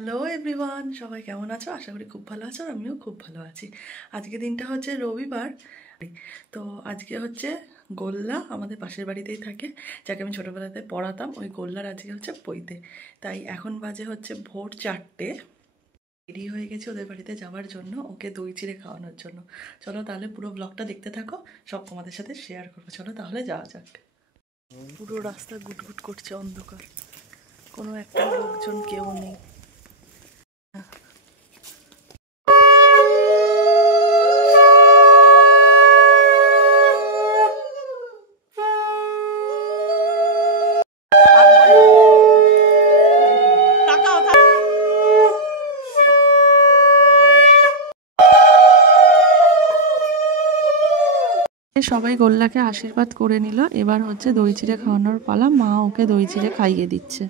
Hello everyone, সবাই কেমন আছো? আশা করি খুব ভালো আছো আর আমিও খুব ভালো আছি। আজকে দিনটা হচ্ছে রবিবার। তো আজকে হচ্ছে গোল্লা আমাদের পাশের বাড়িতেই থাকে, যাকে আমি ছোটোবেলাতে পড়াতাম। ওই গোল্লার আজকে হচ্ছে পৈতে। তাই এখন বাজে হচ্ছে ভোর 4টে। রেডি হয়ে গেছে ওদের বাড়িতে যাওয়ার জন্য, ওকে দই চিড়ে খাওয়ানোর জন্য। চলো তাহলে পুরো ব্লগটা দেখতে থাকো, সব তোমাদের সাথে শেয়ার করবো। চলো তাহলে যাওয়া যাক। পুরো রাস্তা গুটগুট করছে, অন্ধকার, কোনো একটা লোকজন কেউ নেই। সবাই গোল্লাকে আশীর্বাদ করে নিল। এবার হচ্ছে দই চিড়ে খাওয়ানোর পালা। মা ওকে দই চিড়ে খাইয়ে দিচ্ছে।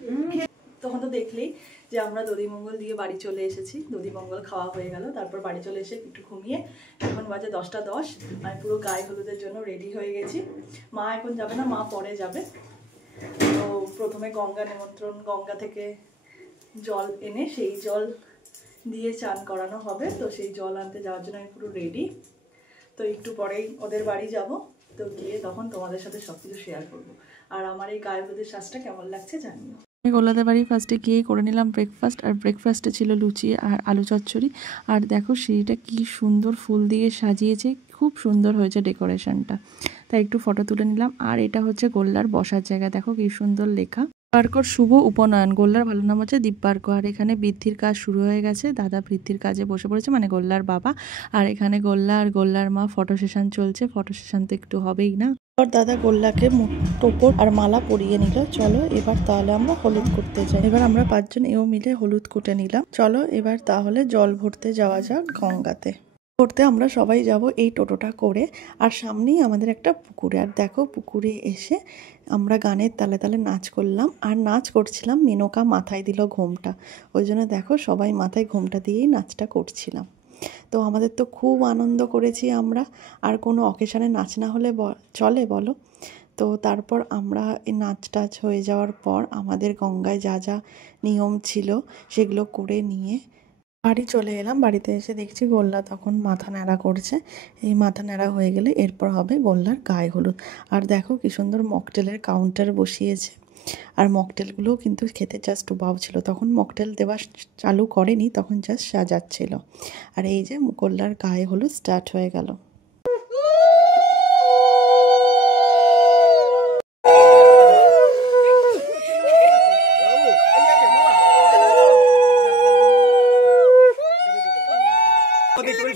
তখন তো দেখলেই যে আমরা দধিমঙ্গল দিয়ে বাড়ি চলে এসেছি। দধিমঙ্গল খাওয়া হয়ে গেল, তারপর বাড়ি চলে এসে একটু ঘুমিয়ে এখন বাজে 10টা 10। আমি পুরো গায়ে হলুদের জন্য রেডি হয়ে গেছি। মা এখন যাবে না, মা পরে যাবে। তো প্রথমে গঙ্গা নিমন্ত্রণ, গঙ্গা থেকে জল এনে সেই জল দিয়ে চান করানো হবে। তো সেই জল আনতে যাওয়ার জন্য আমি পুরো রেডি। তো একটু পরেই ওদের বাড়ি যাব। তো গিয়ে তখন তোমাদের সাথে সব কিছু শেয়ার করবো। আর আমার এই গায়ে হলুদের সাজটা কেমন লাগছে জানিও। আমি গোল্লাদের বাড়ি ফার্স্টে গিয়েই করে নিলাম ব্রেকফাস্ট। আর ব্রেকফাস্টে ছিল লুচি আর আলু চচ্চড়ি। আর দেখো সিঁড়িটা কি সুন্দর ফুল দিয়ে সাজিয়েছে, খুব সুন্দর হয়েছে ডেকোরেশনটা। তাই একটু ফটো তুলে নিলাম। আর এটা হচ্ছে গোল্লার বসার জায়গা, দেখো কি সুন্দর লেখা। দীপার্কর শুভ উপনয়ন। গোল্লার ভালো নাম হচ্ছে দীপার্ক। আর এখানে বৃদ্ধির কাজ শুরু হয়ে গেছে, দাদা বৃদ্ধির কাজে বসে পড়েছে, মানে গোল্লার বাবা। আর এখানে গোল্লা আর গোল্লার মা ফটো সেশন চলছে। ফটো সেশন তো একটু হবেই না। দাদা গোল্লাকে টোপর আর মালা পরিয়ে নিল। চলো এবার তাহলে আমরা হলুদ করতে যাই। এবার আমরা 5জন এও মিলে হলুদ কুটে নিলাম। চলো এবার তাহলে জল ভরতে যাওয়া যাক গঙ্গাতে। করতে আমরা সবাই যাব এই টোটোটা করে। আর সামনেই আমাদের একটা পুকুরে। আর দেখো পুকুরে এসে আমরা গানের তালে তালে নাচ করলাম। আর নাচ করছিলাম, মেনকা মাথায় দিল ঘোমটা। ওই জন্য দেখো সবাই মাথায় ঘোমটা দিয়েই নাচটা করছিলাম। তো আমাদের তো খুব আনন্দ করেছি আমরা। আর কোনো অকেশানে নাচ না হলে চলে বলো? তো তারপর আমরা এই নাচ টাচ হয়ে যাওয়ার পর আমাদের গঙ্গায় যা যা নিয়ম ছিল সেগুলো করে নিয়ে বাড়ি চলে এলাম। বাড়িতে এসে দেখছি গোল্লা তখন মাথা ন্যাড়া করছে। এই মাথা ন্যাড়া হয়ে গেলে এরপর হবে গোল্লার গায়ে হলুদ। আর দেখো কি সুন্দর মকটেলের কাউন্টার বসিয়েছে। আর মকটেলগুলোও কিন্তু খেতে জাস্ট ওয়াও ছিল। তখন মকটেল দেওয়া চালু করেনি, তখন জাস্ট সাজাচ্ছিল। আর এই যে গোল্লার গায়ে হলুদ স্টার্ট হয়ে গেল।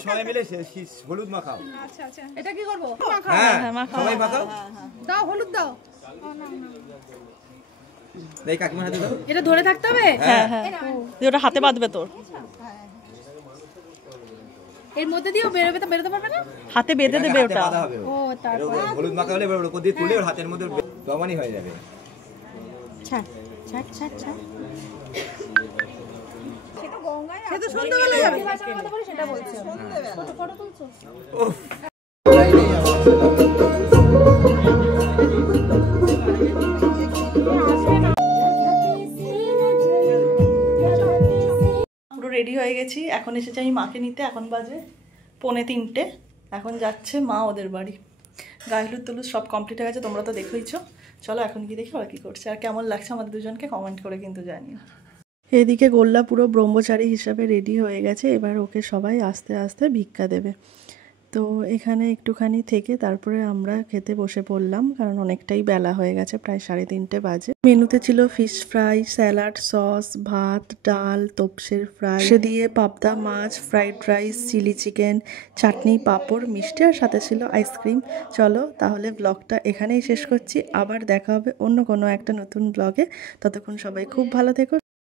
সবাই মিলে হলুদ মাখাও। আচ্ছা আচ্ছা, এটা কি করব? হ্যাঁ সবাই মাখাও। দাও হলুদ দাও। এই কাকিমার হাতে দাও। এটা ধরে থাকতে হবে? হ্যাঁ হ্যাঁ, ওটা হাতে বাঁধবে তোর। এর মধ্যে দিয়েও বেরোতে পারবে না? হাতে বেঁধে দেবে ওটা। ও তারপর হলুদ মাখালে এবার ওপর দিয়ে তুলে ওর হাতের মধ্যে জমানি হয়ে যাবে। ছাড় ছাড় ছাড় ছাড়। সেটা গঙ্গায় সে তো সন্ধ্যাবেলা যাবে। সেটা বলছি। ফটো তুলছো? পুরো রেডি হয়ে গেছি। এখন এসেছি আমি মাকে নিতে। এখন বাজে 2:45। এখন যাচ্ছে মা ওদের বাড়ি। গায়ে হলুদ টলুদ সব কমপ্লিট হয়ে গেছে, তোমরা তো দেখেইছো। চলো এখন কি দেখি ওরা কী করছে আর কেমন লাগছে আমাদের দুজনকে কমেন্ট করে কিন্তু জানিও। এদিকে গোল্লা পুরো ব্রহ্মচারী হিসাবে রেডি হয়ে গেছে। এবার ওকে সবাই আস্তে আস্তে ভিক্ষা দেবে। তো এখানে একটুখানি থেকে তারপরে আমরা খেতে বসে পড়লাম, কারণ অনেকটাই বেলা হয়ে গেছে, প্রায় 3:30 বাজে। মেনুতে ছিল ফিশ ফ্রাই, স্যালাড, সস, ভাত, ডাল, তোপসের ফ্রাই, সে দিয়ে পাবদা মাছ, ফ্রাইড রাইস, চিলি চিকেন, চাটনি, পাঁপড়, মিষ্টি, আর সাথে ছিল আইসক্রিম। চলো তাহলে ব্লগটা এখানেই শেষ করছি। আবার দেখা হবে অন্য কোনো একটা নতুন ব্লগে। ততক্ষণ সবাই খুব ভালো থেকো।